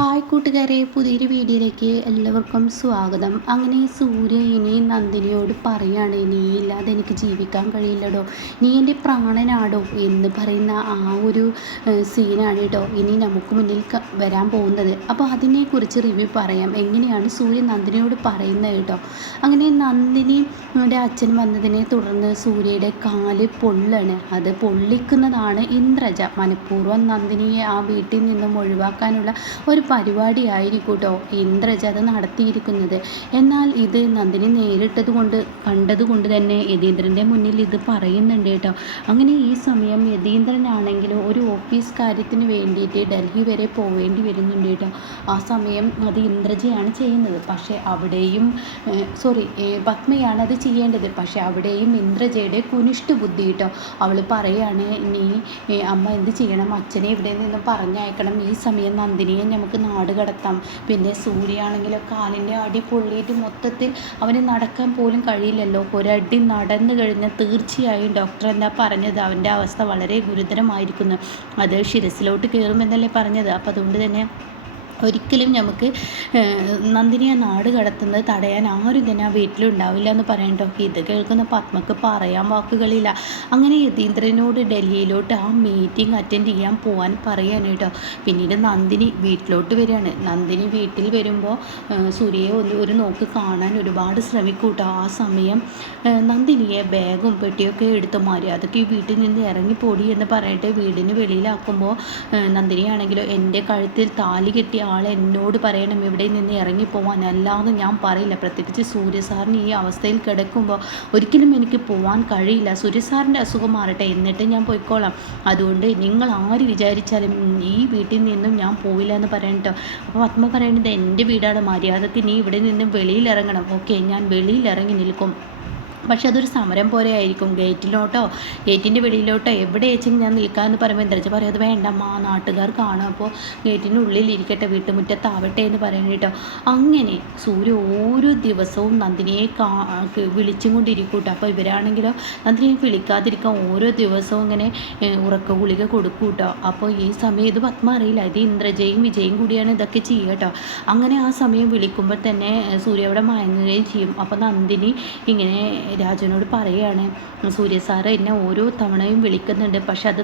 Hi കൂട്ടുകാരെ, പുതിയൊരു വീഡിയോയിലേക്ക് എല്ലാവർക്കും സ്വാഗതം. അങ്ങനെ സൂര്യ ഇനി നന്ദിനിയോട് പറയാണ്, നീ ഇല്ലാതെ എനിക്ക് ജീവിക്കാൻ കഴിയില്ലടോ, നീ എൻ്റെ പ്രാണനാടോ എന്ന് പറയുന്ന ആ ഒരു സീനാണ് കേട്ടോ ഇനി നമുക്ക് മുന്നിൽ വരാൻ പോകുന്നത്. അപ്പോൾ അതിനെക്കുറിച്ച് റിവ്യൂ പറയാം, എങ്ങനെയാണ് സൂര്യ നന്ദിനിയോട് പറയുന്നത് കേട്ടോ. അങ്ങനെ നന്ദിനിയുടെ അച്ഛൻ വന്നതിനെ തുടർന്ന് സൂര്യയുടെ കാല് പൊള്ളാണ്. അത് പൊള്ളിക്കുന്നതാണ് ഇന്ദ്രജ മനഃപൂർവ്വം നന്ദിനിയെ ആ വീട്ടിൽ നിന്നും ഒഴിവാക്കാനുള്ള ഒരു പരിപാടിയായിരിക്കും കേട്ടോ ഇന്ദ്രജ അത് നടത്തിയിരിക്കുന്നത്. എന്നാൽ ഇത് നന്ദിനി കണ്ടതുകൊണ്ട് തന്നെ യതീന്ദ്രൻ്റെ മുന്നിൽ ഇത് പറയുന്നുണ്ട് കേട്ടോ. അങ്ങനെ ഈ സമയം യതീന്ദ്രനാണെങ്കിലും ഒരു ഓഫീസ് കാര്യത്തിന് വേണ്ടിയിട്ട് ഡൽഹി വരെ പോവേണ്ടി വരുന്നുണ്ട് കേട്ടോ. ആ സമയം അത് ഇന്ദ്രജയാണ് ചെയ്യുന്നത്. പക്ഷേ അവിടെയും പത്മയാണ് അത് ചെയ്യേണ്ടത്. പക്ഷേ അവിടെയും ഇന്ദ്രജയുടെ കുനിഷ്ഠ ബുദ്ധി കേട്ടോ. അവൾ പറയാണ്, നീ അമ്മ എന്ത് ചെയ്യണം, അച്ഛനെ ഇവിടെ നിന്ന് പറഞ്ഞയക്കണം, ഈ സമയം നന്ദിനിയെ നമുക്ക് നാട് കടത്താം. പിന്നെ സൂര്യയാണെങ്കിലോ കാലിൻ്റെ അടി പൊള്ളിയിട്ട് മൊത്തത്തിൽ അവന് നടക്കാൻ പോലും കഴിയില്ലല്ലോ. ഒരടി നടന്നു കഴിഞ്ഞാൽ തീർച്ചയായും ഡോക്ടർ എന്താ പറഞ്ഞത്, അവൻ്റെ അവസ്ഥ വളരെ ഗുരുതരമായിരിക്കുന്നു, അത് ശിരസിലോട്ട് കയറുമെന്നല്ലേ പറഞ്ഞത്. അപ്പോൾ അതുകൊണ്ട് തന്നെ ഒരിക്കലും നമുക്ക് നന്ദിനിയെ നാട് കടത്തുന്നത് തടയാൻ ആരും തന്നെ ആ വീട്ടിലുണ്ടാവില്ല എന്ന് പറയണ്ടോ. ഇത് കേൾക്കുന്ന പത്മക്ക് പറയാൻ വാക്കുകളില്ല. അങ്ങനെ യതീന്ദ്രനോട് ഡൽഹിയിലോട്ട് ആ മീറ്റിംഗ് അറ്റൻഡ് ചെയ്യാൻ പോകാൻ പറയാൻ കേട്ടോ. പിന്നീട് നന്ദിനി വീട്ടിലോട്ട് വരികയാണ്. നന്ദിനി വീട്ടിൽ വരുമ്പോൾ സൂര്യയെ ഒരു നോക്ക് കാണാൻ ഒരുപാട് ശ്രമിക്കൂട്ടോ. ആ സമയം നന്ദിനിയെ ബാഗും പെട്ടിയൊക്കെ എടുത്ത് മര്യാദയ്ക്ക് ഈ വീട്ടിൽ നിന്ന് ഇറങ്ങിപ്പോടി എന്ന് പറഞ്ഞിട്ട് വീടിന് വെളിയിലാക്കുമ്പോൾ നന്ദിനിയാണെങ്കിലോ, എൻ്റെ കഴുത്തിൽ താലി കെട്ടിയ ആൾ എന്നോട് പറയണം ഇവിടെ നിന്ന് ഇറങ്ങിപ്പോവാൻ, അല്ലാതെ ഞാൻ പറയില്ല. പ്രത്യേകിച്ച് സൂര്യ സാറിന് ഈ അവസ്ഥയിൽ കിടക്കുമ്പോൾ ഒരിക്കലും എനിക്ക് പോവാൻ കഴിയില്ല. സൂര്യ സാറിൻ്റെ അസുഖം മാറട്ടെ, എന്നിട്ട് ഞാൻ പോയിക്കോളാം. അതുകൊണ്ട് നിങ്ങൾ ആര് വിചാരിച്ചാലും ഈ വീട്ടിൽ നിന്നും ഞാൻ പോവില്ല എന്ന് പറയട്ടോ. അപ്പോൾ പത്മ പറയുന്നത്, എൻ്റെ വീടാണ്, മര്യാദക്ക് നീ ഇവിടെ നിന്നും വെളിയിൽ ഇറങ്ങണം. ഓക്കെ, ഞാൻ വെളിയിൽ ഇറങ്ങി നിൽക്കും. പക്ഷെ അതൊരു സമരം പോലെ ആയിരിക്കും. ഗേറ്റിൻ്റെ വെളിയിലോട്ടോ എവിടെ വെച്ചെങ്കിൽ ഞാൻ നിൽക്കാമെന്ന് പറയുമ്പോൾ ഇന്ദ്രജ പറയും, അത് വേണ്ടമ്മ, നാട്ടുകാർ കാണും, അപ്പോൾ ഗേറ്റിനുള്ളിൽ ഇരിക്കട്ടെ, വീട്ടുമുറ്റത്താവട്ടെ എന്ന് പറയണം കേട്ടോ. അങ്ങനെ സൂര്യ ഓരോ ദിവസവും നന്ദിനിയെ വിളിച്ചും കൊണ്ടിരിക്കും കേട്ടോ. അപ്പോൾ ഇവരാണെങ്കിലോ നന്ദിനിയെ വിളിക്കാതിരിക്കാൻ ഓരോ ദിവസവും ഇങ്ങനെ ഉറക്ക ഗുളിക കൊടുക്കും കേട്ടോ. അപ്പോൾ ഈ സമയം ഇത് പത്മ അറിയില്ല, ഇത് ഇന്ദ്രജയും വിജയും കൂടിയാണ് ഇതൊക്കെ ചെയ്യുക കേട്ടോ. അങ്ങനെ ആ സമയം വിളിക്കുമ്പോൾ തന്നെ സൂര്യ അവിടെ മയങ്ങുകയും ചെയ്യും. അപ്പോൾ നന്ദിനി ഇങ്ങനെ രാജുവിനോട് പറയുകയാണ്, സൂര്യ സാറ് എന്നെ ഓരോ തവണയും വിളിക്കുന്നുണ്ട്, പക്ഷെ അത്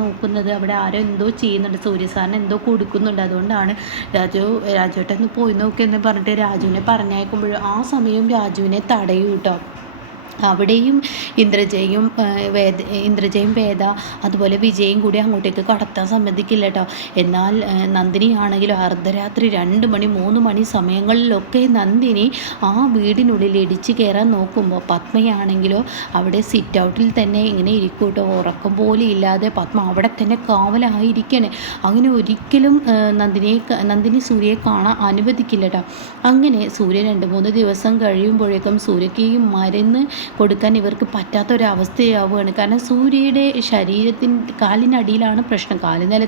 നോക്കുന്നത് അവിടെ ആരോ എന്തോ ചെയ്യുന്നുണ്ട്, സൂര്യ സാറിന് എന്തോ കൊടുക്കുന്നുണ്ട്, അതുകൊണ്ടാണ് രാജുവേട്ടൊന്ന് പോയി നോക്കിയെന്ന് പറഞ്ഞിട്ട് രാജുവിനെ പറഞ്ഞയക്കുമ്പോഴും ആ സമയം രാജുവിനെ തടയും കേട്ടോ. അവിടെയും ഇന്ദ്രജയും വേദ അതുപോലെ വിജയും കൂടി അങ്ങോട്ടേക്ക് കടത്താൻ സമ്മതിക്കില്ല കേട്ടോ. എന്നാൽ നന്ദിനിയാണെങ്കിലും അർദ്ധരാത്രി 2 മണി 3 മണി സമയങ്ങളിലൊക്കെ നന്ദിനി ആ വീടിനുള്ളിൽ ഇടിച്ച് കയറാൻ നോക്കുമ്പോൾ പത്മയാണെങ്കിലോ അവിടെ സിറ്റ് ഔട്ടിൽ തന്നെ ഇങ്ങനെ ഇരിക്കും കേട്ടോ. ഉറക്കം പോലും ഇല്ലാതെ പത്മ അവിടെ തന്നെ കാവലായിരിക്കണേ. അങ്ങനെ ഒരിക്കലും നന്ദിനി സൂര്യയെ കാണാൻ അനുവദിക്കില്ല കേട്ടോ. അങ്ങനെ സൂര്യ 2-3 ദിവസം കഴിയുമ്പോഴേക്കും സൂര്യക്ക് ഈ മരുന്ന് കൊടുക്കാൻ ഇവർക്ക് പറ്റാത്തൊരവസ്ഥയാവുകയാണ്. കാരണം സൂര്യയുടെ കാലിനടിയിലാണ് പ്രശ്നം, കാല്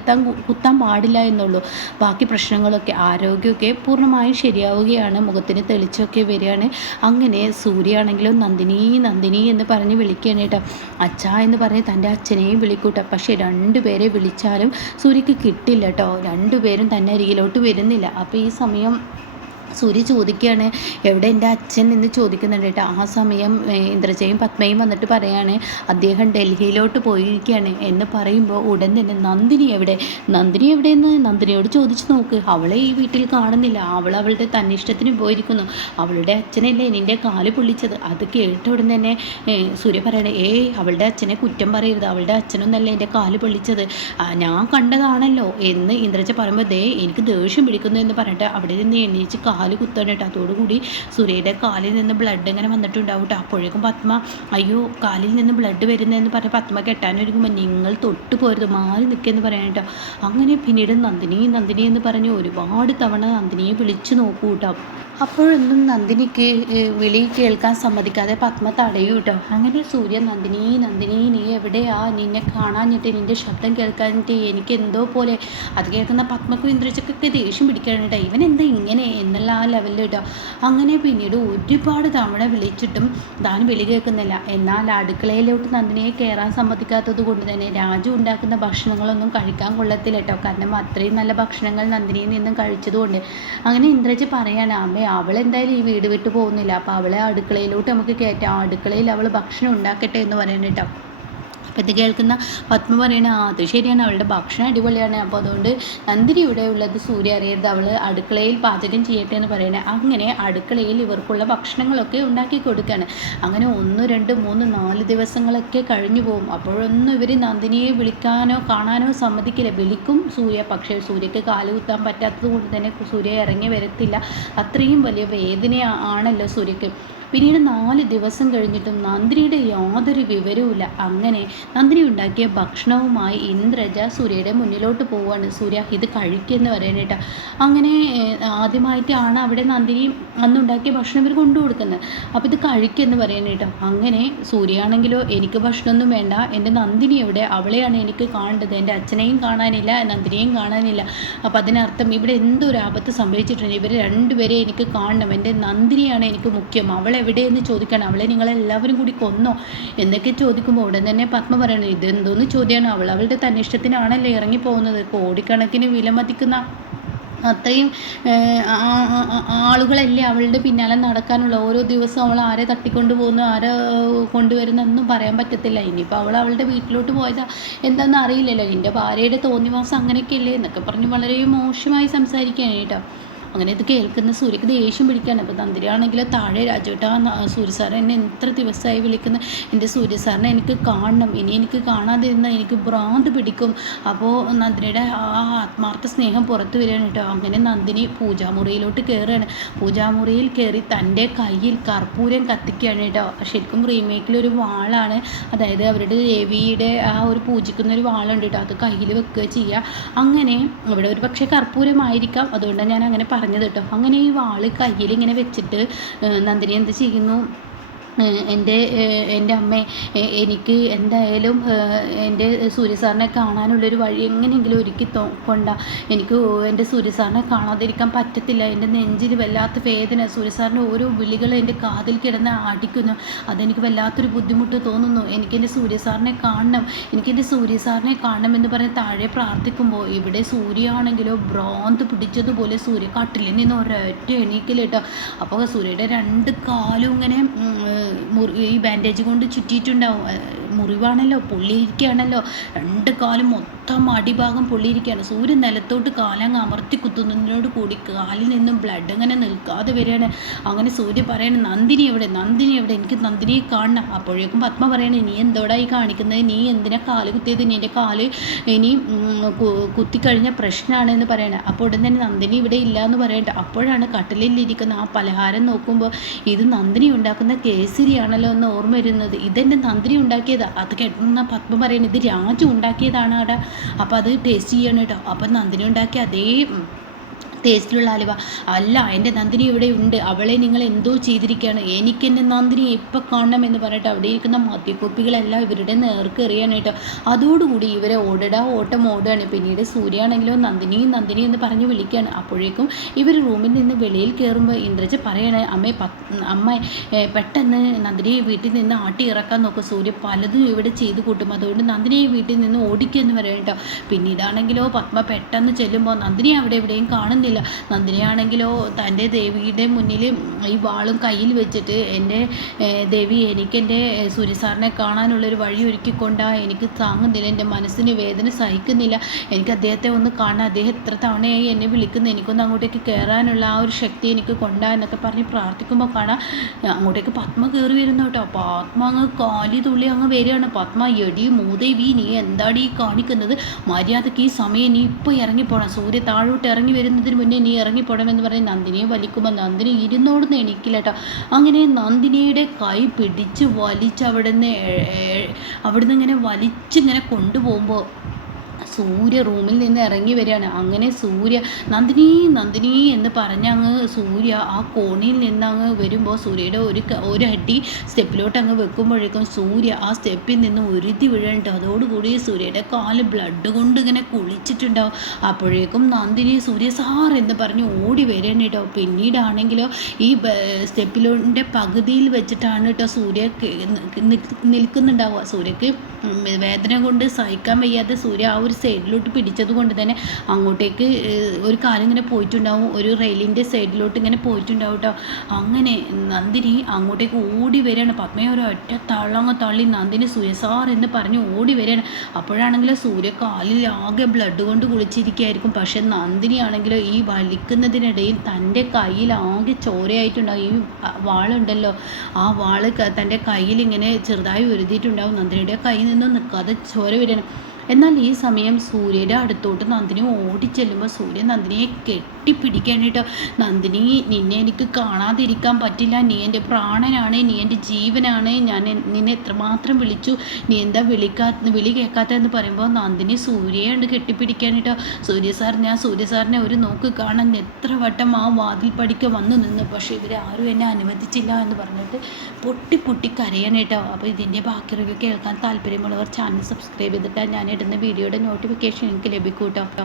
കുത്താൻ പാടില്ല എന്നുള്ളൂ. ബാക്കി പ്രശ്നങ്ങളൊക്കെ ആരോഗ്യമൊക്കെ പൂർണ്ണമായും ശരിയാവുകയാണ്, മുഖത്തിന് തെളിച്ചൊക്കെ വരികയാണ്. അങ്ങനെ സൂര്യയാണെങ്കിലും നന്ദിനി എന്ന് പറഞ്ഞ് വിളിക്കുകയാണ് കേട്ടോ. അച്ഛാ എന്ന് പറഞ്ഞ് തൻ്റെ അച്ഛനെയും വിളിക്കൂട്ടോ. പക്ഷേ 2 പേരെ വിളിച്ചാലും സൂര്യക്ക് കിട്ടില്ല കേട്ടോ. 2 പേരും തന്നെ അരികിലോട്ട് വരുന്നില്ല. അപ്പോൾ ഈ സമയം സൂര്യ ചോദിക്കുകയാണ്, എവിടെ എൻ്റെ അച്ഛൻ എന്ന് ചോദിക്കുന്നുണ്ട് കേട്ടോ. ആ സമയം ഇന്ദ്രജയും പത്മയും വന്നിട്ട് പറയാണ്, അദ്ദേഹം ഡൽഹിയിലോട്ട് പോയിരിക്കുകയാണ് എന്ന് പറയുമ്പോൾ ഉടൻ തന്നെ നന്ദിനി എവിടെയെന്ന് നന്ദിനിയോട് ചോദിച്ചു നോക്ക്, അവളെ ഈ വീട്ടിൽ കാണുന്നില്ല, അവളുടെ തന്നിഷ്ടത്തിന് പോയിരിക്കുന്നു, അവളുടെ അച്ഛനല്ലേ നിൻ്റെ കാല് പൊള്ളിച്ചത്. അത് കേട്ട ഉടൻ തന്നെ സൂര്യ പറയണേ, അവളുടെ അച്ഛനെ കുറ്റം പറയരുത്, അവളുടെ അച്ഛനൊന്നല്ല എൻ്റെ കാല് പൊള്ളിച്ചത്, ഞാൻ കണ്ടതാണല്ലോ എന്ന് ഇന്ദ്രജ പറയുമ്പോൾ എനിക്ക് ദേഷ്യം പിടിക്കുന്നു എന്ന് പറഞ്ഞിട്ട് അവിടെ നിന്ന് എണീച്ച് കാല് കുത്തണിട്ട് അതോടുകൂടി സൂര്യയുടെ കാലിൽ നിന്ന് ബ്ലഡ് ഇങ്ങനെ വന്നിട്ടുണ്ടാവും കേട്ടോ. അപ്പോഴേക്കും പത്മ, അയ്യോ കാലിൽ നിന്ന് ബ്ലഡ് വരുന്നതെന്ന് പറഞ്ഞ് പത്മ കെട്ടാനൊരുങ്ങുമ്പോൾ നിങ്ങൾ തൊട്ട് പോരുത്, മാറി നിൽക്കുകയെന്ന് പറയാൻ കേട്ടോ. അങ്ങനെ പിന്നീട് നന്ദിനി എന്ന് പറഞ്ഞ് ഒരുപാട് തവണ നന്ദിനിയെ വിളിച്ചു നോക്കൂ കേട്ടോ. അപ്പോഴൊന്നും നന്ദിനിക്ക് വിളി കേൾക്കാൻ സമ്മതിക്കാതെ പത്മ തടയൂ കേട്ടോ. അങ്ങനെ സൂര്യ നന്ദിനി നീ എവിടെയാ, നിന്നെ കാണാഞ്ഞിട്ട് നിൻ്റെ ശബ്ദം കേൾക്കാഞ്ഞിട്ട് എനിക്ക് എന്തോ പോലെ. അത് കേൾക്കുന്ന പത്മക്കും ഇന്ദ്രജക്കൊക്കെ ദേഷ്യം പിടിക്കാണ് കേട്ടോ. ഇവൻ എന്താ ഇങ്ങനെ എന്നുള്ള എന്നുള്ള ആ ലെവലിൽ കേട്ടോ. അങ്ങനെ പിന്നീട് ഒരുപാട് തവണ വിളിച്ചിട്ടും താൻ വിളി കേൾക്കുന്നില്ല. എന്നാൽ അടുക്കളയിലോട്ട് നന്ദിനിയെ കയറാൻ സമ്മതിക്കാത്തത് കൊണ്ട് തന്നെ രാജു ഉണ്ടാക്കുന്ന ഭക്ഷണങ്ങളൊന്നും കഴിക്കാൻ കൊള്ളത്തില്ല കേട്ടോ. കാരണം അത്രയും നല്ല ഭക്ഷണങ്ങൾ നന്ദിനിയിൽ നിന്നും കഴിച്ചതുകൊണ്ട്. അങ്ങനെ ഇന്ദ്രജ് പറയാണ്, അമ്മേ അവളെന്തായാലും ഈ വീട് വിട്ട് പോകുന്നില്ല, അപ്പോൾ അവളെ അടുക്കളയിലോട്ട് നമുക്ക് കയറ്റാം, അടുക്കളയിൽ അവൾ ഭക്ഷണം ഉണ്ടാക്കട്ടെ എന്ന് പറയാൻ കേട്ടോ. അപ്പോൾ ഇത് കേൾക്കുന്ന പത്മ പറയണ, അത് ശരിയാണ്, അവളുടെ ഭക്ഷണം അടിപൊളിയാണ്, അപ്പോൾ അതുകൊണ്ട് നന്ദിനി ഇവിടെ ഉള്ളത് സൂര്യ അറിയരുത്, അവൾ അടുക്കളയിൽ പാചകം ചെയ്യട്ടെ എന്ന് പറയണേ. അങ്ങനെ അടുക്കളയിൽ ഇവർക്കുള്ള ഭക്ഷണങ്ങളൊക്കെ ഉണ്ടാക്കി കൊടുക്കുകയാണ്. അങ്ങനെ 1, 2, 3, 4 ദിവസങ്ങളൊക്കെ കഴിഞ്ഞു പോകും. അപ്പോഴൊന്നും ഇവർ നന്ദിനിയെ വിളിക്കാനോ കാണാനോ സമ്മതിക്കില്ല. വിളിക്കും സൂര്യ, പക്ഷേ സൂര്യക്ക് കാല് കുത്താൻ പറ്റാത്തത് കൊണ്ട് തന്നെ സൂര്യ ഇറങ്ങി വരത്തില്ല. അത്രയും വലിയ വേദന ആണല്ലോ സൂര്യക്ക്. പിന്നീട് 4 ദിവസം കഴിഞ്ഞിട്ടും നന്ദിനിയുടെ യാതൊരു വിവരവുമില്ല. അങ്ങനെ നന്ദിനി ഉണ്ടാക്കിയ ഭക്ഷണവുമായി ഇന്ദ്രജ സൂര്യയുടെ മുന്നിലോട്ട് പോവുകയാണ്. സൂര്യ ഇത് കഴിക്കുമെന്ന് പറയാനായിട്ട്. അങ്ങനെ ആദ്യമായിട്ടാണ് അവിടെ നന്ദിനി അന്നുണ്ടാക്കിയ ഭക്ഷണം ഇവർ കൊണ്ടു കൊടുക്കുന്നത്. അപ്പോൾ ഇത് കഴിക്കുമെന്ന് പറയാനായിട്ട്. അങ്ങനെ സൂര്യയാണെങ്കിലോ, എനിക്ക് ഭക്ഷണമൊന്നും വേണ്ട, എൻ്റെ നന്ദിനി എവിടെ, അവളെയാണ് എനിക്ക് കാണേണ്ടത്, എൻ്റെ അച്ഛനെയും കാണാനില്ല, നന്ദിനിയെയും കാണാനില്ല. അപ്പോൾ അതിനർത്ഥം ഇവിടെ എന്തൊരു ആപത്ത് സംഭവിച്ചിട്ടുണ്ട്, ഇവർ രണ്ടുപേരെ എനിക്ക് കാണണം, എൻ്റെ നന്ദിനിയാണ് എനിക്ക് മുഖ്യം, അവളെ എവിടെയെന്ന് ചോദിക്കണം, അവളെ നിങ്ങളെല്ലാവരും കൂടി കൊന്നോ എന്നൊക്കെ ചോദിക്കുമ്പോൾ ഉടൻ തന്നെ പത്മ പറയണത്, ഇതെന്തോന്ന് ചോദ്യമാണ്, അവളുടെ തന്നിഷ്ടത്തിനാണല്ലോ ഇറങ്ങിപ്പോകുന്നത്, കോടിക്കണക്കിന് വിലമതിക്കുന്ന അത്രയും ആളുകളല്ലേ അവളുടെ പിന്നാലെ നടക്കാനുള്ള. ഓരോ ദിവസവും അവൾ ആരെ തട്ടിക്കൊണ്ട് പോകുന്നു, ആരെ കൊണ്ടുവരുന്നൊന്നും പറയാൻ പറ്റത്തില്ല. ഇനിയിപ്പോൾ അവളുടെ വീട്ടിലോട്ട് പോയതാ എന്താണെന്ന് അറിയില്ലല്ലോ, എൻ്റെ ഭാര്യയുടെ തോന്നിവാസം അങ്ങനെയൊക്കെയല്ലേ എന്നൊക്കെ പറഞ്ഞ് വളരെ മോശമായി സംസാരിക്കുകയാണ് കേട്ടോ. അങ്ങനെ ഇത് കേൾക്കുന്ന സൂര്യക്ക് ദേഷ്യം പിടിക്കുകയാണ്. അപ്പോൾ തന്ത്രിയാണെങ്കിൽ താഴെ, രാജുവേട്ടാ സൂര്യ സാർ എന്നെ എത്ര ദിവസമായി വിളിക്കുന്നത്, എൻ്റെ സൂര്യ സാറിനെ എനിക്ക് കാണണം, ഇനി എനിക്ക് കാണാതിരുന്നാൽ എനിക്ക് ഭ്രാന്ത് പിടിക്കും. അപ്പോൾ നന്ദിനിയുടെ ആ ആത്മാർത്ഥ സ്നേഹം പുറത്ത് വരികയാണ് കേട്ടോ. അങ്ങനെ നന്ദിനി പൂജാമുറിയിലോട്ട് കയറുകയാണ്. പൂജാമുറിയിൽ കയറി തൻ്റെ കയ്യിൽ കർപ്പൂരം കത്തിക്കുകയാണ് കേട്ടോ. ശരിക്കും റീമേക്കിലൊരു വാളാണ്, അതായത് അവരുടെ ദേവിയുടെ ആ ഒരു പൂജിക്കുന്ന ഒരു വാളുണ്ട് കേട്ടോ, അത് കയ്യിൽ വെക്കുക ചെയ്യുക. അങ്ങനെ ഇവിടെ ഒരു പക്ഷേ കർപ്പൂരമായിരിക്കാം, അതുകൊണ്ടാണ് ഞാൻ അങ്ങനെ പറഞ്ഞത് കേട്ടോ. അങ്ങനെ ഈ വാള് കയ്യിൽ ഇങ്ങനെ വെച്ചിട്ട് നന്ദിനി എന്ത് ചെയ്യുന്നു, എൻ്റെ അമ്മേ, എനിക്ക് എന്തായാലും എൻ്റെ സൂര്യ സാറിനെ കാണാനുള്ളൊരു വഴി എങ്ങനെയെങ്കിലും ഒരുക്കി കൊണ്ട, എനിക്ക് എൻ്റെ സൂര്യ സാറിനെ കാണാതിരിക്കാൻ പറ്റത്തില്ല, എൻ്റെ നെഞ്ചിൽ വല്ലാത്ത വേദന, സൂര്യ സാറിൻ്റെ ഓരോ വിളികൾ എൻ്റെ കാതിൽ കിടന്ന് അടിക്കുന്നു, അതെനിക്ക് വല്ലാത്തൊരു ബുദ്ധിമുട്ട് തോന്നുന്നു, എനിക്കെൻ്റെ സൂര്യ സാറിനെ കാണണം, എനിക്കെൻ്റെ സൂര്യ സാറിനെ കാണണം എന്ന് പറഞ്ഞ് താഴെ പ്രാർത്ഥിക്കുമ്പോൾ ഇവിടെ സൂര്യയാണെങ്കിലോ ഭ്രാന്ത് പിടിച്ചതുപോലെ സൂര്യ കട്ടിലിൽ നിന്ന് ഒരൊറ്റ എണീക്കലിട്ടോ. അപ്പോൾ സൂര്യയുടെ 2 കാലും ഇങ്ങനെ ഈ ബാൻഡേജ് കൊണ്ട് ചുറ്റിയിട്ടുണ്ടാവും, മുറിവാണല്ലോ, പൊള്ളിയിരിക്കുകയാണല്ലോ, 2 കാലും മൊത്തം അടിഭാഗം പൊള്ളിയിരിക്കുകയാണ്. സൂര്യൻ നിലത്തോട്ട് കാലങ്ങ് അമർത്തി കുത്തുന്നതിനോട് കൂടി കാലിൽ നിന്നും ബ്ലഡ് അങ്ങനെ നിൽക്കാതെ വരികയാണ്. അങ്ങനെ സൂര്യ പറയണം, നന്ദിനി എവിടെ, നന്ദിനി എവിടെ, എനിക്ക് നന്ദിനിയെ കാണണം. അപ്പോഴേക്കും പത്മ പറയണേ, നീ എന്തോടായി കാണിക്കുന്നത്, നീ എന്തിനാ കാല് കുത്തിയത്, നീ എൻ്റെ കാല് ഇനി കുത്തിക്കഴിഞ്ഞ പ്രശ്നമാണ് എന്ന് പറയണേ. അപ്പോൾ ഉടൻ തന്നെ നന്ദിനി ഇവിടെ ഇല്ല എന്ന് പറയട്ടെ. അപ്പോഴാണ് കട്ടിലിരിക്കുന്ന ആ പലഹാരം നോക്കുമ്പോൾ ഇത് നന്ദിനി ഉണ്ടാക്കുന്ന കേസരിയാണല്ലോ എന്ന് ഓർമ്മ വരുന്നത്. ഇതെൻ്റെ നന്ദിനി ഉണ്ടാക്കിയതാണ്. അത് കേട്ടുന്ന പത്മ പറയുന്നത് ഇത് രാജു ഉണ്ടാക്കിയതാണ് അവിടെ, അപ്പോൾ അത് ടേസ്റ്റ് ചെയ്യണം കേട്ടോ. അപ്പം നന്ദിനി ഉണ്ടാക്കിയ അതേ ടേസ്റ്റിലുള്ള അലുവ അല്ല, എൻ്റെ നന്ദിനി ഇവിടെ ഉണ്ട്, അവളെ നിങ്ങൾ എന്തോ ചെയ്തിരിക്കുകയാണ്, എനിക്ക് എൻ്റെ നന്ദിനിയെ ഇപ്പം കാണണം എന്ന് പറഞ്ഞിട്ട് അവിടെ ഇരിക്കുന്ന മദ്യക്കുപ്പികളെല്ലാം ഇവരുടെ നേർക്ക് എറിയാണ് കേട്ടോ. അതോടുകൂടി ഇവരെ ഓട്ടം ഓടുകയാണ്. പിന്നീട് സൂര്യയാണെങ്കിലോ നന്ദിനി നന്ദിനി എന്ന് പറഞ്ഞ് വിളിക്കുകയാണ്. അപ്പോഴേക്കും ഇവർ റൂമിൽ നിന്ന് വെളിയിൽ കയറുമ്പോൾ ഇന്ദ്രജ പറയണേ, അമ്മ പെട്ടെന്ന് നന്ദിനിയെ വീട്ടിൽ നിന്ന് ആട്ടി ഇറക്കാൻ നോക്കും, സൂര്യ പലതും ഇവിടെ ചെയ്ത് കൂട്ടും, അതുകൊണ്ട് നന്ദിനിയെ വീട്ടിൽ നിന്ന് ഓടിക്കുമെന്ന് പറയാം കേട്ടോ. പിന്നീടാണെങ്കിലോ പത്മ പെട്ടെന്ന് ചെല്ലുമ്പോൾ നന്ദിനി അവിടെ എവിടെയും കാണുന്നില്ല. നന്ദിനിയാണെങ്കിലോ തൻ്റെ ദേവിയുടെ മുന്നിൽ ഈ വാളും കയ്യിൽ വെച്ചിട്ട്, എൻ്റെ ദേവി എനിക്കെൻ്റെ സൂര്യ സാറിനെ കാണാനുള്ളൊരു വഴി ഒരുക്കിക്കൊണ്ടാ, എനിക്ക് താങ്ങുന്നില്ല, എൻ്റെ മനസ്സിന് വേദന സഹിക്കുന്നില്ല, എനിക്ക് അദ്ദേഹത്തെ ഒന്ന് കാണാൻ, അദ്ദേഹം എത്ര തവണയായി എന്നെ വിളിക്കുന്നു, എനിക്കൊന്ന് അങ്ങോട്ടേക്ക് കയറാനുള്ള ആ ഒരു ശക്തി എനിക്ക് കൊണ്ടാ എന്നൊക്കെ പറഞ്ഞ് പ്രാർത്ഥിക്കുമ്പോൾ കാണാം അങ്ങോട്ടേക്ക് പത്മ കയറി വരുന്നു കേട്ടോ. പത്മ അങ്ങ് കാലി തുള്ളി അങ്ങ് വരികയാണ്. പത്മ, എടി മൂദേവി, നീ എന്താടി കാണിക്കുന്നത്, മര്യാദയ്ക്ക് ഈ സമയം നീ ഇപ്പോൾ ഇറങ്ങിപ്പോണം, സൂര്യ താഴോട്ട് ഇറങ്ങി വരുന്നതിന് മുന്നേ നീ ഇറങ്ങിപ്പോണമെന്ന് പറഞ്ഞ് നന്ദിനിയെ വലിക്കുമ്പോൾ നന്ദിനി ഇരുന്നോടുന്ന് എണീക്കില്ല കേട്ടോ. അങ്ങനെ നന്ദിനിയുടെ കൈ പിടിച്ച് വലിച്ച് അവിടുന്ന് ഇങ്ങനെ വലിച്ചിങ്ങനെ കൊണ്ടുപോകുമ്പോൾ സൂര്യ റൂമിൽ നിന്ന് ഇറങ്ങി വരികയാണ്. അങ്ങനെ സൂര്യ നന്ദിനി നന്ദിനി എന്ന് പറഞ്ഞങ്ങ് സൂര്യ ആ കോണിയിൽ നിന്ന് അങ്ങ് വരുമ്പോൾ സൂര്യയുടെ ഒരു അടി സ്റ്റെപ്പിലോട്ട് അങ്ങ് വെക്കുമ്പോഴേക്കും സൂര്യ ആ സ്റ്റെപ്പിൽ നിന്ന് ഉരുതി വീഴേണ്ട. അതോടുകൂടി സൂര്യയുടെ കാല് ബ്ലഡ് കൊണ്ട് ഇങ്ങനെ കുളിച്ചിട്ടുണ്ടാവും. അപ്പോഴേക്കും നന്ദിനി സൂര്യ സാർ എന്ന് പറഞ്ഞ് ഓടി വരേണ്ട കേട്ടോ. പിന്നീടാണെങ്കിലോ ഈ സ്റ്റെപ്പിലോൻ്റെ പകുതിയിൽ വെച്ചിട്ടാണ് കേട്ടോ സൂര്യ നിൽക്കുന്നുണ്ടാവുക. സൂര്യക്ക് വേദന കൊണ്ട് സഹിക്കാൻ വയ്യാതെ സൂര്യ ആ ഒരു സൈഡിലോട്ട് പിടിച്ചത് കൊണ്ട് തന്നെ അങ്ങോട്ടേക്ക് ഒരു കാലം ഇങ്ങനെ പോയിട്ടുണ്ടാവും, ഒരു റെയിലിൻ്റെ സൈഡിലോട്ട് ഇങ്ങനെ പോയിട്ടുണ്ടാവും കേട്ടോ. അങ്ങനെ നന്ദിനി അങ്ങോട്ടേക്ക് ഓടി വരികയാണ്. പത്മയെ ഒരു ഒറ്റ തള്ളങ്ങ് തള്ളി നന്ദിനി സൂര്യ സാർ എന്ന് പറഞ്ഞ് ഓടി വരികയാണ്. അപ്പോഴാണെങ്കിൽ സൂര്യ കാലിൽ ആകെ ബ്ലഡ് കൊണ്ട് കുളിച്ചിരിക്കുകയായിരിക്കും. പക്ഷെ നന്ദിനി ആണെങ്കിലോ ഈ വലിക്കുന്നതിനിടയിൽ തൻ്റെ കയ്യിൽ ആകെ ചോരയായിട്ടുണ്ടാവും. ഈ വാളുണ്ടല്ലോ, ആ വാള് തൻ്റെ കയ്യിൽ ഇങ്ങനെ ചെറുതായി ഉരുതിയിട്ടുണ്ടാവും. നന്ദിനിയുടെ കയ്യിൽ നിന്നും നിൽക്കാതെ ചോര വരികയാണ്. എന്നാൽ ഈ സമയം സൂര്യയുടെ അടുത്തോട്ട് നന്ദിനി ഓടിച്ചെല്ലുമ്പോൾ സൂര്യ നന്ദിനിയെ കെട്ടിപ്പിടിക്കാനായിട്ട്, നന്ദിനി നിന്നെ എനിക്ക് കാണാതിരിക്കാൻ പറ്റില്ല, നീ എൻ്റെ പ്രാണനാണ്, നീ എൻ്റെ ജീവനാണ്, ഞാൻ നിന്നെ എത്രമാത്രം വിളിച്ചു, നീ എന്താ വിളി കേൾക്കാത്തതെന്ന് പറയുമ്പോൾ നന്ദിനി സൂര്യയെ ഉണ്ട് കെട്ടിപ്പിടിക്കാനായിട്ട്. സൂര്യ സാർ, ഞാൻ സൂര്യ സാറിനെ ഒരു നോക്ക് കാണാൻ എത്ര വട്ടം ആ വാതിൽ പടിക്ക് വന്നു നിന്നു, പക്ഷേ ഇവരാരും എന്നെ അനുവദിച്ചില്ല എന്ന് പറഞ്ഞിട്ട് പൊട്ടി പൊട്ടി കരയാനായിട്ടോ. അപ്പോൾ ഇതിൻ്റെ ബാക്കി റിവ്യൂ കേൾക്കാൻ താല്പര്യമുള്ളവർ ചാനൽ സബ്സ്ക്രൈബ് ചെയ്തിട്ടാൽ ഞാൻ ഇടുന്ന വീഡിയോയുടെ നോട്ടിഫിക്കേഷൻ എനിക്ക് ലഭിക്കും കേട്ടോ.